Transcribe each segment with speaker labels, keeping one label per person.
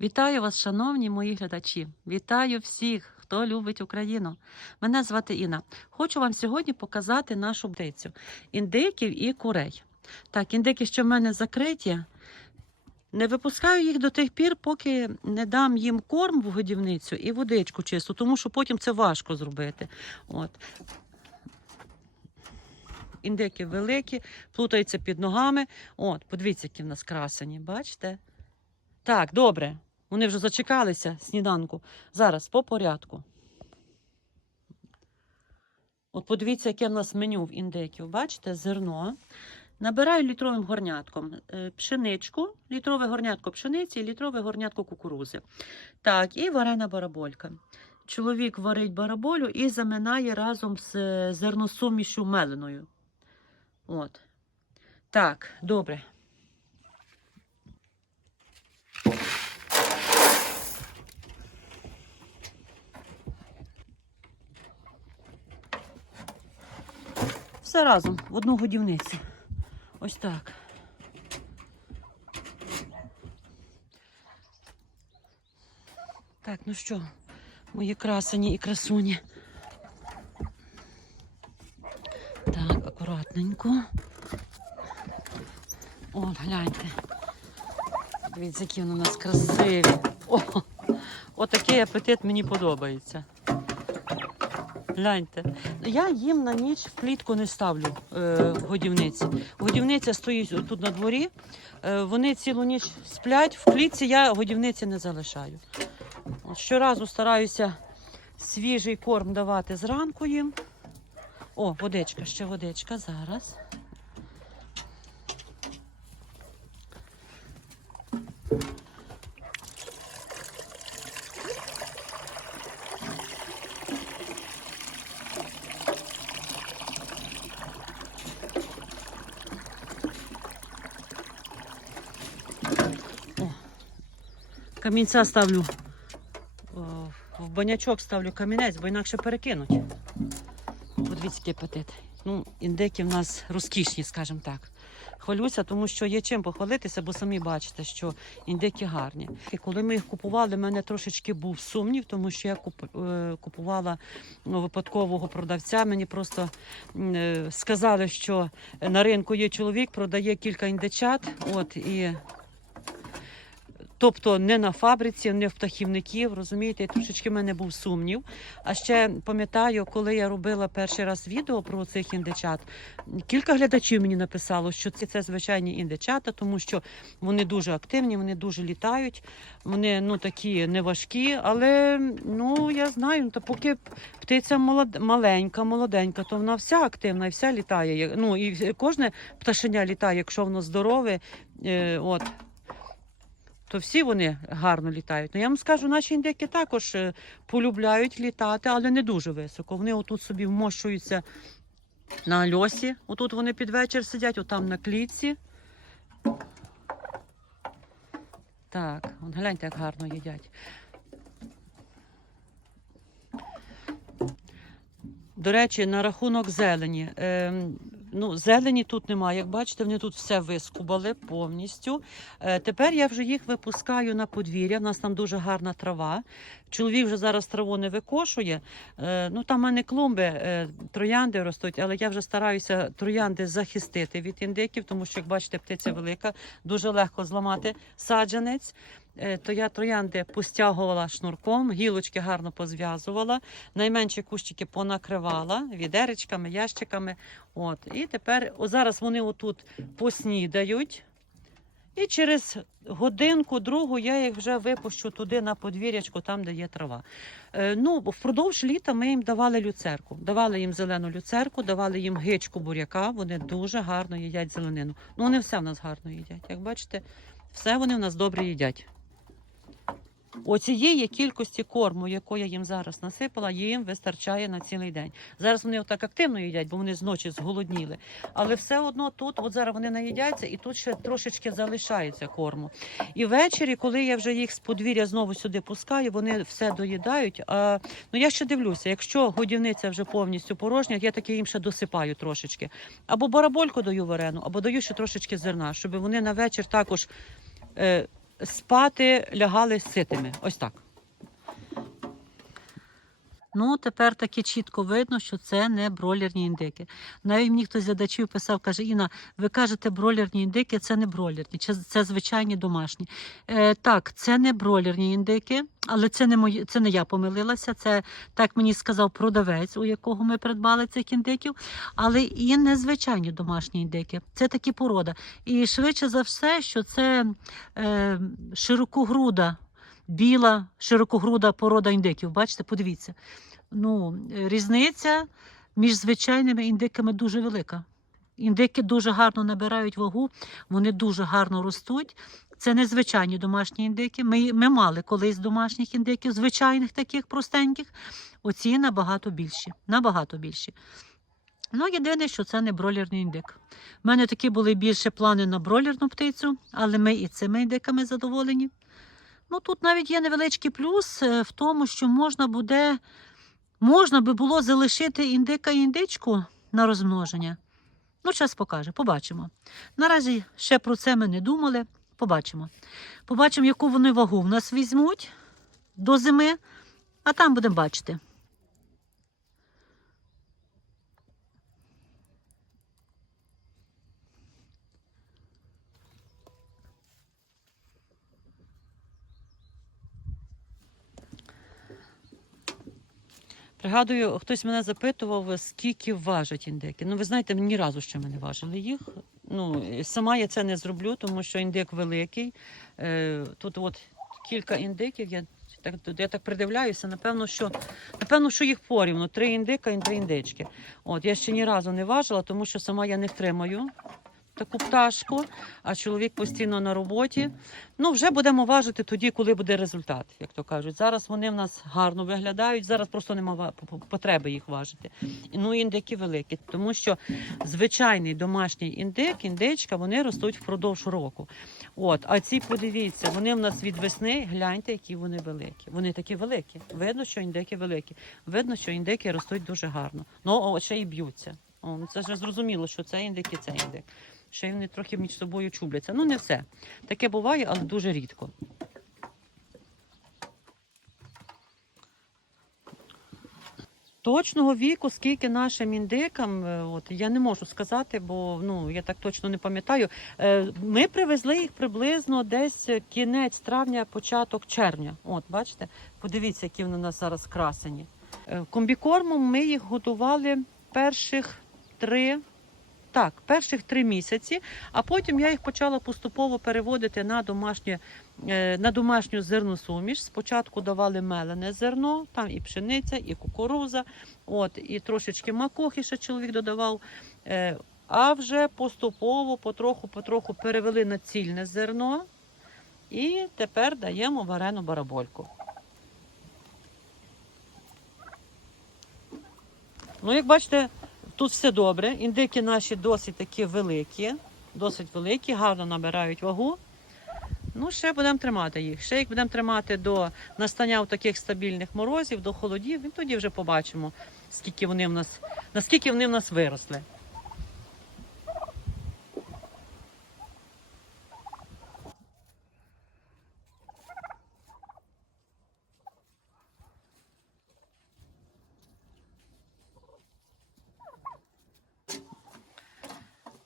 Speaker 1: Вітаю вас, шановні мої глядачі! Вітаю всіх, хто любить Україну. Мене звати Інна. Хочу вам сьогодні показати нашу птицю індиків і курей. Так, індики, що в мене закриті. Не випускаю їх до тих пір, поки не дам їм корм в годівницю і водичку чисту, тому що потім це важко зробити. От. Індики великі, плутаються під ногами. От, подивіться, які в нас красені, бачите? Так, добре. Вони вже зачекалися сніданку. Зараз по порядку. От подивіться, яке в нас меню в індиків. Бачите, зерно. Набираю літровим горнятком е, пшеничку, літрове горнятко пшениці і літрове горнятко кукурузи. Так, і варена бараболька. Чоловік варить бараболю і заминає разом з е, зерносумішю меленою. От. Так, добре. Все разом в одну годівницю. Ось так. Так, ну що, мої красені і красуні. Так, акуратненько. От, гляньте. Дивіться, які вони у нас красиві. О, отакий апетит мені подобається. Гляньте. Я їм на ніч в клітку не ставлю е, годівниці. Годівниця стоїть тут на дворі. Е, вони цілу ніч сплять. В клітці я годівниці не залишаю. От щоразу стараюся свіжий корм давати зранку їм. О, водичка, ще водичка зараз. Камінця ставлю о, в банячок ставлю камінець, бо інакше перекинуть. Подивіться, який апетит. Ну, індики в нас розкішні, скажімо так. Хвалюся, тому що є чим похвалитися, бо самі бачите, що індики гарні. І коли ми їх купували, в мене трошечки був сумнів, тому що я е, купувала ну, випадкового продавця. Мені просто е, сказали, що на ринку є чоловік, продає кілька індичат. От і Тобто не на фабриці, не в птахівників, розумієте, трошечки в мене був сумнів. А ще пам'ятаю, коли я робила перший раз відео про цих індичат, кілька глядачів мені написало, що це, це звичайні індичата, тому що вони дуже активні, вони дуже літають, вони ну такі не важкі, але ну я знаю, та поки птиця молод... маленька, молоденька, то вона вся активна і вся літає. Ну і кожне пташеня літає, якщо воно здорове. Е, от то всі вони гарно літають. Ну я вам скажу, наші індики також е, полюбляють літати, але не дуже високо. Вони отут собі вмощуються на льосі. Отут вони під вечір сидять, отам на клітці. Так, от гляньте, як гарно їдять. До речі, на рахунок зелені. Ну, зелені тут немає. Як бачите, вони тут все вискубали повністю. Е, тепер я вже їх випускаю на подвір'я. У нас там дуже гарна трава. Чоловік вже зараз траву не викошує. Е, ну, там в мене клумби, е, троянди ростуть, але я вже стараюся троянди захистити від індиків, тому що, як бачите, птиця велика, дуже легко зламати саджанець. Е, То я троянди постягувала шнурком, гілочки гарно позв'язувала, найменші кущики понакривала відеречками, ящиками. От. І тепер о, зараз вони отут поснідають. І через годинку, другу я їх вже випущу туди на подвір'ячку, там, де є трава. Е, ну, впродовж літа ми їм давали люцерку. Давали їм зелену люцерку, давали їм гичку буряка. Вони дуже гарно їдять зеленину. Ну, вони все в нас гарно їдять. Як бачите, все вони в нас добре їдять. Оцієї кількості корму, яку я їм зараз насипала, їм вистачає на цілий день. Зараз вони отак активно їдять, бо вони зночі зголодніли. Але все одно тут, от зараз вони наїдяться, і тут ще трошечки залишається корму. І ввечері, коли я вже їх з подвір'я знову сюди пускаю, вони все доїдають. А ну я ще дивлюся, якщо годівниця вже повністю порожня, я таки їм ще досипаю трошечки. Або барабольку даю варену, або даю ще трошечки зерна, щоб вони на вечір також. Е, спати лягали ситими. Ось так. Ну, тепер таки чітко видно, що це не бройлерні індики. Навіть мені хтось з глядачів писав, каже, Інна, ви кажете, бройлерні індики це не бройлерні, це, звичайні домашні. Е, так, це не бройлерні індики, але це не мої, це не я помилилася. Це так мені сказав продавець, у якого ми придбали цих індиків. Але і не звичайні домашні індики. Це такі порода. І швидше за все, що це е, широкогруда, біла, широкогруда порода індиків. Бачите, подивіться. Ну, різниця між звичайними індиками дуже велика. Індики дуже гарно набирають вагу, вони дуже гарно ростуть. Це не звичайні домашні індики. Ми, ми мали колись домашніх індиків, звичайних таких простеньких. Оці набагато більші. Набагато більші. Ну, єдине, що це не бройлерний індик. У мене такі були більше плани на бройлерну птицю, але ми і цими індиками задоволені. Ну, тут навіть є невеличкий плюс е, в тому, що можна буде, можна би було залишити індика індичку на розмноження. Ну, час покаже, побачимо. Наразі ще про це ми не думали. Побачимо. Побачимо, яку вони вагу в нас візьмуть до зими, а там будемо бачити. Пригадую, хтось мене запитував, скільки важать індики. Ну, ви знаєте, ні разу ще ми не важили їх. Ну, сама я це не зроблю, тому що індик великий. Е, тут от кілька індиків. Я так, я так придивляюся, напевно, що напевно, що їх порівну. Три індика і три індички. От я ще ні разу не важила, тому що сама я не втримаю таку пташку, а чоловік постійно на роботі. Ну, вже будемо важити тоді, коли буде результат, як то кажуть. Зараз вони в нас гарно виглядають, зараз просто немає потреби їх важити. Ну, індики великі, тому що звичайний домашній індик, індичка, вони ростуть впродовж року. От, а ці, подивіться, вони в нас від весни, гляньте, які вони великі. Вони такі великі. Видно, що індики великі. Видно, що індики ростуть дуже гарно. Ну, ще й б'ються. О, ну, це ж зрозуміло, що це індик і це індик. Ще вони трохи між собою чубляться. Ну, не все. Таке буває, але дуже рідко. Точного віку, скільки нашим індикам, е, от я не можу сказати, бо ну я так точно не пам'ятаю. Е, Ми привезли їх приблизно десь кінець травня, початок червня. От, бачите, подивіться, які вони у нас зараз красені. Е, Комбікормом ми їх годували перших три. Так, перших три місяці, а потім я їх почала поступово переводити на домашнє, е, на домашню зерну суміш. Спочатку давали мелене зерно, там і пшениця, і кукуруза, от, і трошечки макохи ще чоловік додавав. Е, А вже поступово, потроху-потроху перевели на цільне зерно і тепер даємо варену барабольку. Ну, як бачите, Тут все добре. Індики наші досить такі великі, досить великі, гарно набирають вагу. Ну, ще будемо тримати їх. Ще їх будемо тримати до настання таких стабільних морозів, до холодів, і тоді вже побачимо, скільки вони в нас, наскільки вони в нас виросли.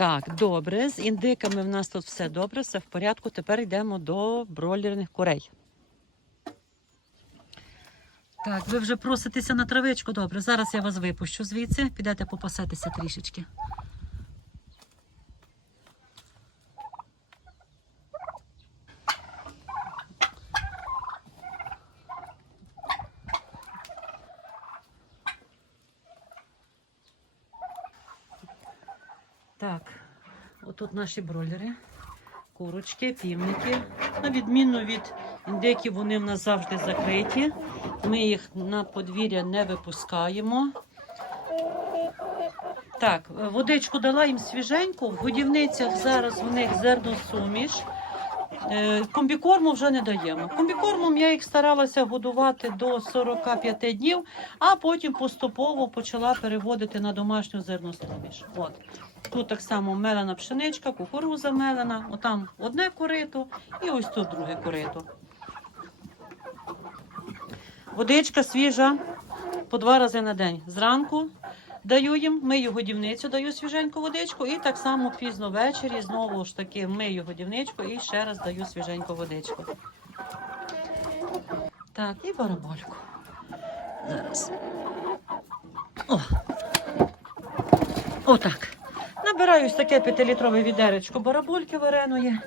Speaker 1: Так, добре. З індиками в нас тут все добре, все в порядку. Тепер йдемо до бройлерних курей. Так, ви вже проситеся на травичку. Добре, зараз я вас випущу звідси, підете попасатися трішечки. Так, отут наші бройлери, курочки, півники. На відміну від індиків, вони в нас завжди закриті. Ми їх на подвір'я не випускаємо. Так, водичку дала їм свіженьку. В годівницях зараз у них зерносуміш. Е, Комбікорму вже не даємо. Комбікормом я їх старалася годувати до 45 днів, а потім поступово почала переводити на домашню зерностоміш. От. Тут так само мелена пшеничка, кукуруза мелена, отам одне корито і ось тут друге корито. Водичка свіжа по два рази на день. Зранку даю їм, мию годівницю, даю свіженьку водичку, і так само пізно ввечері знову ж таки мию годівничку і ще раз даю свіженьку водичку. Так, і барабольку. Зараз. О. Отак. Набираю ось таке п'ятилітрове відеречко барабольки вареної.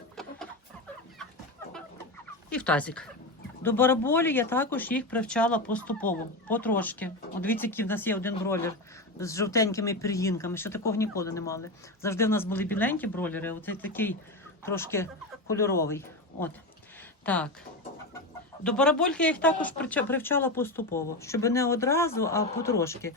Speaker 1: І в тазик. До бараболі я також їх привчала поступово, потрошки. От дивіться, який в нас є один бролер з жовтенькими пір'їнками. Ще такого ніколи не мали. Завжди в нас були біленькі бролери, оцей такий трошки кольоровий. От. Так. До барабольки я їх також привчала поступово, щоб не одразу, а потрошки.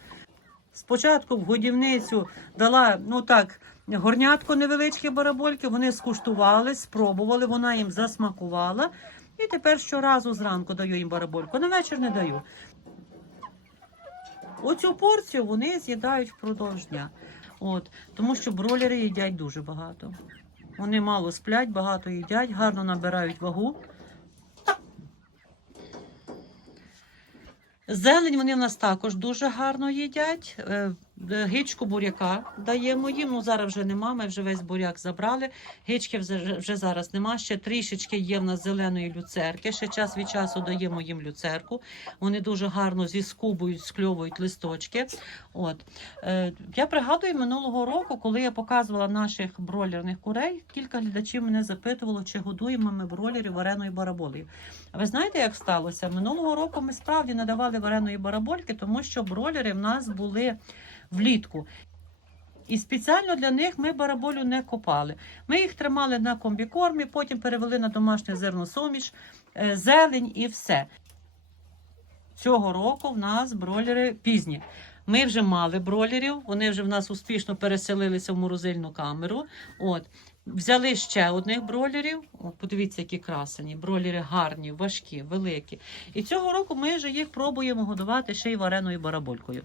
Speaker 1: Спочатку в годівницю дала, ну так, горнятко невеличке барабольки, вони скуштували, спробували, вона їм засмакувала. І тепер щоразу зранку даю їм барабольку, на вечір не даю. Оцю порцію вони з'їдають впродовж дня. От, тому що бролери їдять дуже багато. Вони мало сплять, багато їдять, гарно набирають вагу. Зелень вони в нас також дуже гарно їдять. Е, Гичку буряка даємо їм. Ну зараз вже нема. Ми вже весь буряк забрали. Гички вже, вже зараз нема. Ще трішечки є в нас зеленої люцерки. Ще час від часу даємо їм люцерку. Вони дуже гарно зіскубують, скльовують листочки. От е, я пригадую минулого року, коли я показувала наших бройлерних курей. Кілька глядачів мене запитувало, чи годуємо ми бройлерів вареною бараболею. Ви знаєте, як сталося? Минулого року ми справді надавали вареної барабольки, тому що бройлери в нас були влітку. І спеціально для них ми бараболю не копали. Ми їх тримали на комбікормі, потім перевели на домашнє зерносуміш, е, зелень і все. Цього року в нас бройлери пізні. Ми вже мали бройлерів, вони вже в нас успішно переселилися в морозильну камеру. От. Взяли ще одних бройлерів. От, подивіться, які красені. Бройлери гарні, важкі, великі. І цього року ми вже їх пробуємо годувати ще й вареною бараболькою.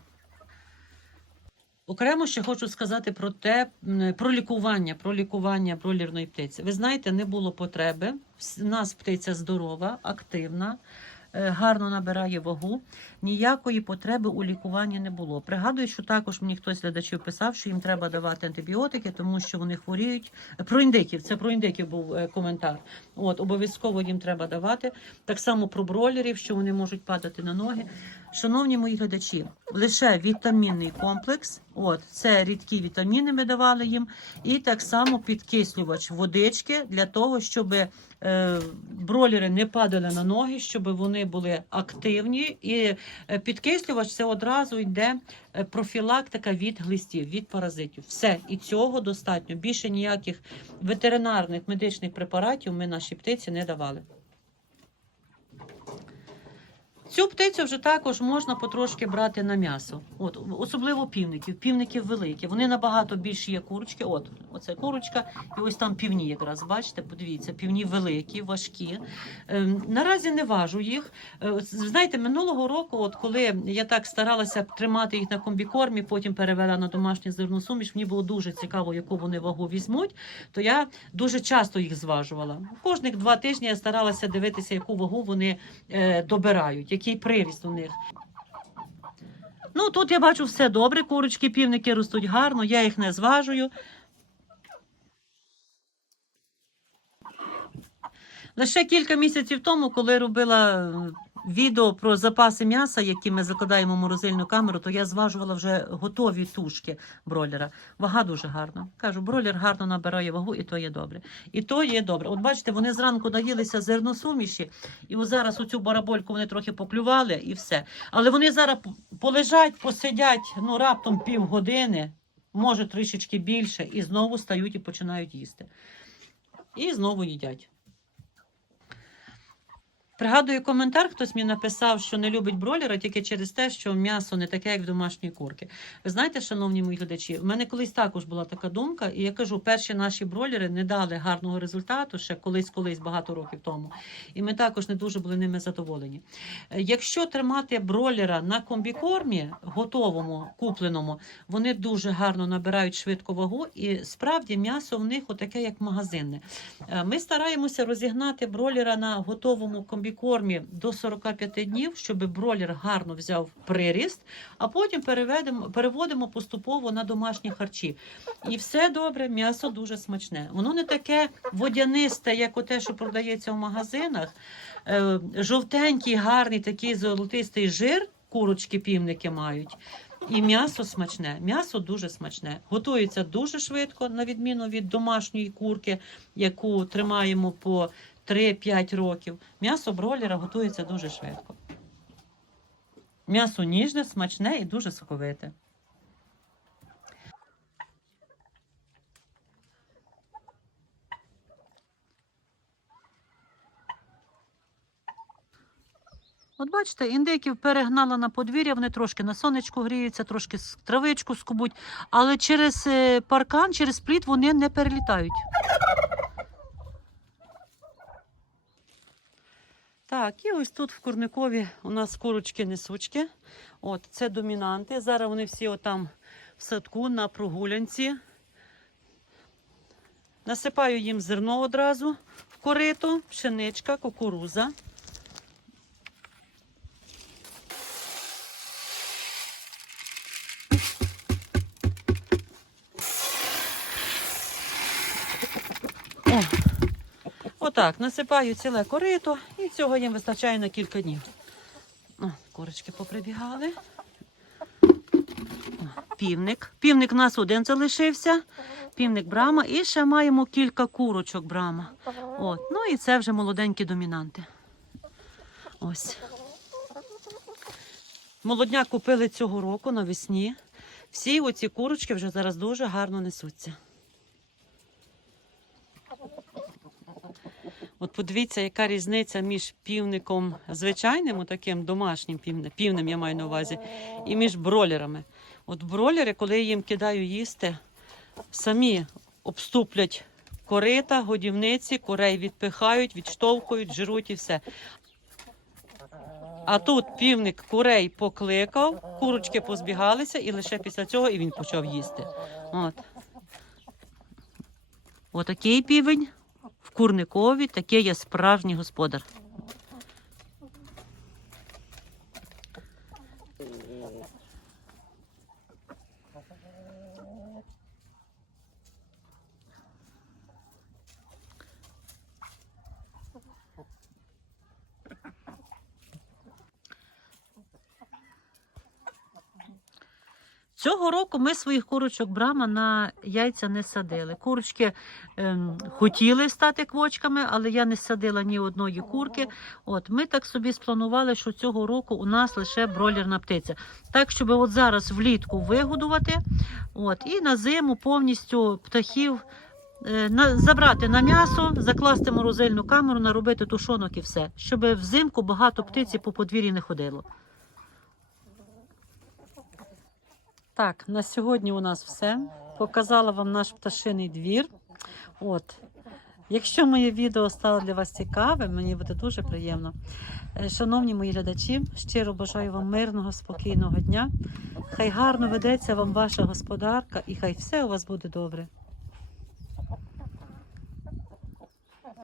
Speaker 1: Окремо ще хочу сказати про те, про лікування, про лікування бройлерної птиці. Ви знаєте, не було потреби. У нас птиця здорова, активна, е, гарно набирає вагу. Ніякої потреби у лікуванні не було. Пригадую, що також мені хтось з глядачів писав, що їм треба давати антибіотики, тому що вони хворіють. Про індиків, це про індиків був е, коментар. От обов'язково їм треба давати. Так само про бройлерів, що вони можуть падати на ноги. Шановні мої глядачі, лише вітамінний комплекс. От це рідкі вітаміни ми давали їм, і так само підкислювач водички для того, щоб е, бройлери не падали на ноги, щоб вони були активні. І е, підкислювач це одразу йде е, профілактика від глистів, від паразитів. Все і цього достатньо. Більше ніяких ветеринарних медичних препаратів ми нашій птиці не давали. Цю птицю вже також можна потрошки брати на м'ясо. От, особливо півників. Півників великі. Вони набагато більші є курочки. От, оце курочка, і ось там півні якраз. Бачите, подивіться, півні великі, важкі. Ем, наразі не важу їх. Е, знаєте, минулого року, от коли я так старалася тримати їх на комбікормі, потім перевела на домашнє зерносуміш, мені було дуже цікаво, яку вони вагу візьмуть. То я дуже часто їх зважувала. Кожних два тижні я старалася дивитися, яку вагу вони е, добирають, який приріст у них. Ну, тут я бачу все добре. Курочки, півники ростуть гарно, я їх не зважую. Лише кілька місяців тому, коли робила відео про запаси м'яса, які ми закладаємо в морозильну камеру, то я зважувала вже готові тушки бройлера. Вага дуже гарна. Кажу, бройлер гарно набирає вагу, і то є добре. І то є добре. От бачите, вони зранку наїлися зерносуміші, і ось зараз оцю барабольку вони трохи поклювали і все. Але вони зараз полежать, посидять ну раптом півгодини, може трішечки більше, і знову стають і починають їсти. І знову їдять. Пригадую коментар, хтось мені написав, що не любить бройлера тільки через те, що м'ясо не таке, як в домашньої курки. Ви знаєте, шановні мої глядачі, в мене колись також була така думка, і я кажу, перші наші бройлери не дали гарного результату ще колись-колись багато років тому. І ми також не дуже були ними задоволені. Е, Якщо тримати бройлера на комбікормі, готовому, купленому, вони дуже гарно набирають швидко вагу, і справді м'ясо в них отаке, як магазинне. Е, Ми стараємося розігнати бройлера на готовому комбікормі до 45 днів, щоб бройлер гарно взяв приріст, а потім переведемо, переводимо поступово на домашні харчі. І все добре, м'ясо дуже смачне. Воно не таке водянисте, як оте, що продається в магазинах. Е, Жовтенький, гарний, такий золотистий жир, курочки півники мають. І м'ясо смачне. М'ясо дуже смачне. Готується дуже швидко, на відміну від домашньої курки, яку тримаємо по 3-5 років. М'ясо бройлера готується дуже швидко. М'ясо ніжне, смачне і дуже соковите. От бачите, індиків перегнала на подвір'я, вони трошки на сонечку гріються, трошки травичку скубуть, але через е, паркан, через пліт вони не перелітають. Так, і ось тут в Курникові у нас курочки несучки. От, це домінанти. Зараз вони всі отам в садку на прогулянці. Насипаю їм зерно одразу в корито, пшеничка, кукуруза. О, отак, насипаю ціле корито і цього їм вистачає на кілька днів. О, курочки поприбігали. О, півник. Півник у нас один залишився. Півник брама. І ще маємо кілька курочок брама. От. Ну і це вже молоденькі домінанти. Ось. Молодняк купили цього року навесні. Всі оці курочки вже зараз дуже гарно несуться. От подивіться, яка різниця між півником звичайним, таким домашнім півнем, півнем я маю на увазі, і між бролерами. От бролери, коли я їм кидаю їсти, самі обступлять корита, годівниці, курей відпихають, відштовхують, жируть і все. А тут півник курей покликав, курочки позбігалися, і лише після цього і він почав їсти. От. Отакий півень в курникові таке є справжній господар. Цього року ми своїх курочок брама на яйця не садили. Курочки ем, хотіли стати квочками, але я не садила ні одної курки. От ми так собі спланували, що цього року у нас лише бройлерна птиця. Так, щоб от зараз влітку вигодувати, от, і на зиму повністю птахів. е, На, забрати на м'ясо, закласти морозильну камеру, наробити тушонок і все, щоб взимку багато птиці по подвір'ї не ходило. Так, на сьогодні у нас все. Показала вам наш пташиний двір. От. Якщо моє відео стало для вас цікавим, мені буде дуже приємно. Е, Шановні мої глядачі, щиро бажаю вам мирного, спокійного дня. Хай гарно ведеться вам ваша господарка і хай все у вас буде добре.